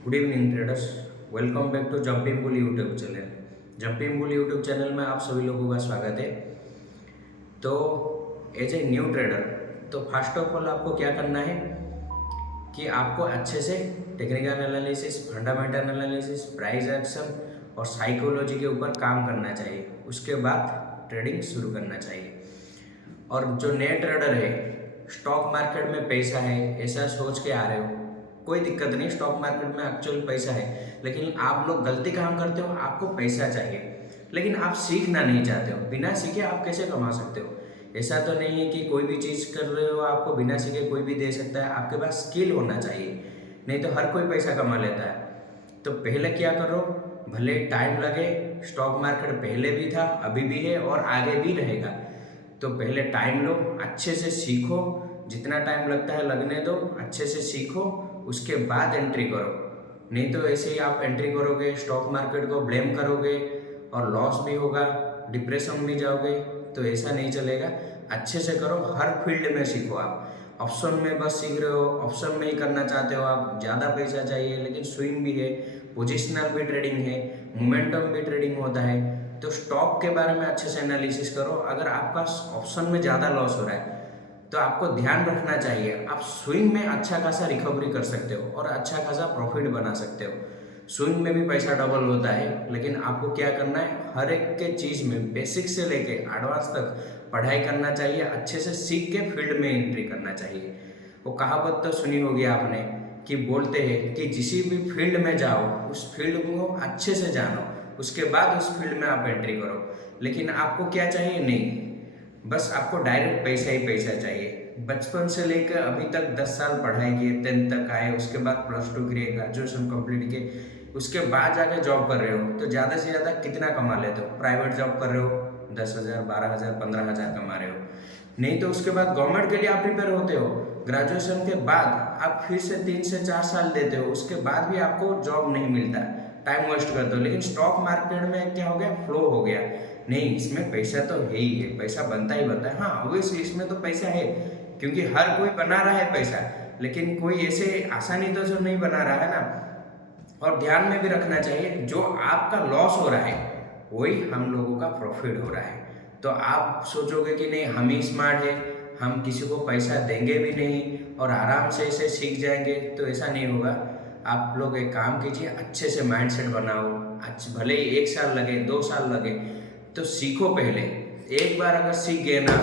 Good evening traders. Welcome back to Jumping Bull YouTube channel. Jumping Bull YouTube channel में आप सभी लोगों का स्वागत है। तो एज ए न्यू ट्रेडर, तो फर्स्ट ऑफ ऑल आपको क्या करना है कि आपको अच्छे से technical analysis, fundamental analysis, price action और साइकोलॉजी के ऊपर काम करना चाहिए। उसके बाद ट्रेडिंग शुरू करना चाहिए। और जो नए ट्रेडर है, स्टॉक मार्केट में पैसा है ऐसा सोच के आ रहे हो, कोई दिक्कत नहीं। स्टॉक मार्केट में एक्चुअल पैसा है, लेकिन आप लोग गलती काम करते हो। आपको पैसा चाहिए लेकिन आप सीखना नहीं चाहते हो। बिना सीखे आप कैसे कमा सकते हो? ऐसा तो नहीं है कि कोई भी चीज़ कर रहे हो आपको बिना सीखे कोई भी दे सकता है। आपके पास स्किल होना चाहिए, नहीं तो हर कोई पैसा कमा लेता है। तो पहले क्या करो, भले टाइम लगे, स्टॉक मार्केट पहले भी था, अभी भी है और आगे भी रहेगा। तो पहले टाइम लो, अच्छे से सीखो। जितना टाइम लगता है लगने दो, अच्छे से सीखो, उसके बाद एंट्री करो। नहीं तो ऐसे ही आप एंट्री करोगे, स्टॉक मार्केट को ब्लेम करोगे और लॉस भी होगा, डिप्रेशन में जाओगे। तो ऐसा नहीं चलेगा। अच्छे से करो, हर फील्ड में सीखो। आप ऑप्शन में बस सीख रहे हो, ऑप्शन में ही करना चाहते हो आप, ज़्यादा पैसा चाहिए, लेकिन स्विंग भी है, पोजिशनल भी ट्रेडिंग है, मोमेंटम भी ट्रेडिंग होता है। तो स्टॉक के बारे में अच्छे से एनालिसिस करो। अगर आपका ऑप्शन में ज़्यादा लॉस हो रहा है तो आपको ध्यान रखना चाहिए, आप स्विंग में अच्छा खासा रिकवरी कर सकते हो और अच्छा खासा प्रॉफिट बना सकते हो। स्विंग में भी पैसा डबल होता है, लेकिन आपको क्या करना है, हर एक के चीज़ में बेसिक से लेके एडवांस तक पढ़ाई करना चाहिए। अच्छे से सीख के फील्ड में एंट्री करना चाहिए। वो कहावत तो सुनी होगी आपने कि बोलते हैं कि जिस भी फील्ड में जाओ उस फील्ड को अच्छे से जानो, उसके बाद उस फील्ड में आप एंट्री करो। लेकिन आपको क्या चाहिए? नहीं, बस आपको डायरेक्ट पैसा ही पैसा चाहिए। बचपन से लेकर अभी तक 10 साल पढ़ाई किए, 10th तक आए, उसके बाद +2 किए, ग्रेजुएशन कंप्लीट किए, उसके बाद जाके जॉब कर रहे हो तो ज़्यादा से ज़्यादा कितना कमा लेते हो? प्राइवेट जॉब कर रहे हो 10,000, 12,000, 15,000 कमा रहे हो। नहीं तो उसके बाद गवर्नमेंट के लिए आप प्रिपेयर होते हो। ग्रेजुएशन के बाद आप फिर से 3 से 4 साल देते हो, उसके बाद भी आपको जॉब नहीं मिलता, टाइम वेस्ट करते हो। लेकिन स्टॉक मार्केट में क्या हो गया, फ्लो हो गया। नहीं, इसमें पैसा तो है ही है, पैसा बनता ही बनता है। हाँ ऑब्वियसली इसमें तो पैसा है, क्योंकि हर कोई बना रहा है पैसा, लेकिन कोई ऐसे आसानी तो जो नहीं बना रहा है ना। और ध्यान में भी रखना चाहिए, जो आपका लॉस हो रहा है वही हम लोगों का प्रॉफिट हो रहा है। तो आप सोचोगे कि नहीं हम ही स्मार्ट है, हम किसी को पैसा देंगे भी नहीं और आराम से इसे सीख जाएंगे, तो ऐसा नहीं होगा। आप लोग एक काम कीजिए, अच्छे से माइंडसेट बनाओ। भले ही 1 साल लगे, 2 साल लगे, तो सीखो पहले। एक बार अगर सीख गए ना,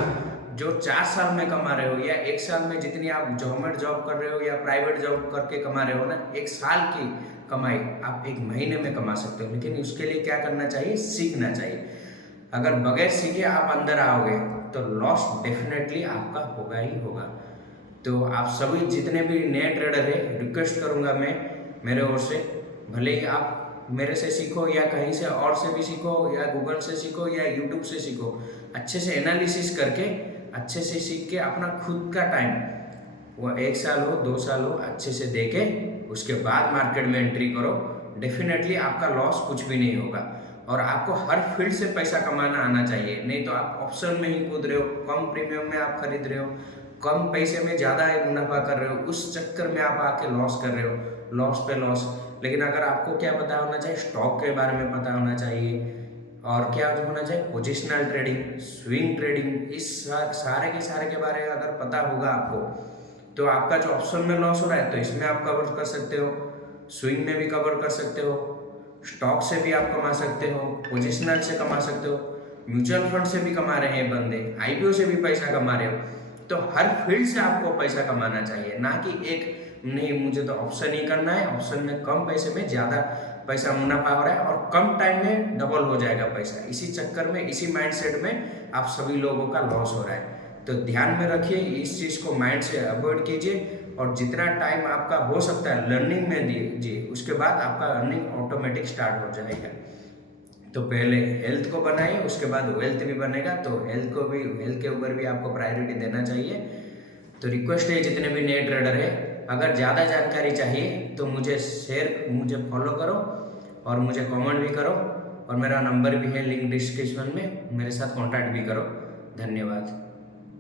जो 4 साल में कमा रहे हो या 1 साल में जितनी आप गवर्नमेंट जॉब कर रहे हो या प्राइवेट जॉब करके कमा रहे हो ना, 1 साल की कमाई आप 1 महीने में कमा सकते हो। लेकिन उसके लिए क्या करना चाहिए? सीखना चाहिए। अगर बगैर सीखे आप अंदर आओगे तो लॉस डेफिनेटली आपका होगा ही होगा। तो आप सभी जितने भी नए ट्रेडर है, रिक्वेस्ट करूंगा मैं मेरे ओर से, भले ही आप मेरे से सीखो या कहीं से और से भी सीखो या गूगल से सीखो या यूट्यूब से सीखो, अच्छे से एनालिसिस करके अच्छे से सीख के अपना खुद का टाइम, वो 1 साल हो 2 साल हो, अच्छे से दे के उसके बाद मार्केट में एंट्री करो। डेफिनेटली आपका लॉस कुछ भी नहीं होगा। और आपको हर फील्ड से पैसा कमाना आना चाहिए, नहीं तो आप ऑप्शन में ही कूद रहे हो, कम प्रीमियम में आप खरीद रहे हो, कम पैसे में ज़्यादा मुनाफा कर रहे हो, उस चक्कर में आप आके लॉस कर रहे हो, लॉस पे लॉस। लेकिन अगर आपको क्या पता होना चाहिए, स्टॉक के बारे में पता होना चाहिए, और क्या होना चाहिए, पोजिशनल ट्रेडिंग, स्विंग ट्रेडिंग, इस सारे के सारे के बारे में अगर पता होगा आपको, तो आपका जो ऑप्शन में लॉस हो रहा है तो इसमें आप कवर कर सकते हो, स्विंग में भी कवर कर सकते हो, स्टॉक से भी आप कमा सकते हो, पोजिशनल से कमा सकते हो, म्यूचुअल फंड से भी कमा रहे हैं बंदे, आईपीओ से भी पैसा कमा रहे हो। तो हर फील्ड से आपको पैसा कमाना चाहिए, ना कि एक नहीं मुझे तो ऑप्शन ही करना है, ऑप्शन में कम पैसे में ज़्यादा पैसा मुनाफा हो रहा है और कम टाइम में डबल हो जाएगा पैसा। इसी चक्कर में, इसी माइंडसेट में आप सभी लोगों का लॉस हो रहा है। तो ध्यान में रखिए, इस चीज़ को माइंड से अवॉइड कीजिए और जितना टाइम आपका हो सकता है लर्निंग में दीजिए, उसके बाद आपका अर्निंग ऑटोमेटिक स्टार्ट हो जाएगा। तो पहले हेल्थ को बनाइए, उसके बाद वेल्थ भी बनेगा। तो हेल्थ के ऊपर भी आपको प्रायोरिटी देना चाहिए। तो रिक्वेस्ट है जितने भी नए ट्रेडर है, अगर ज़्यादा जानकारी चाहिए तो मुझे फॉलो करो और मुझे कमेंट भी करो, और मेरा नंबर भी है लिंक डिस्क्रिप्शन में, मेरे साथ कॉन्टैक्ट भी करो। धन्यवाद।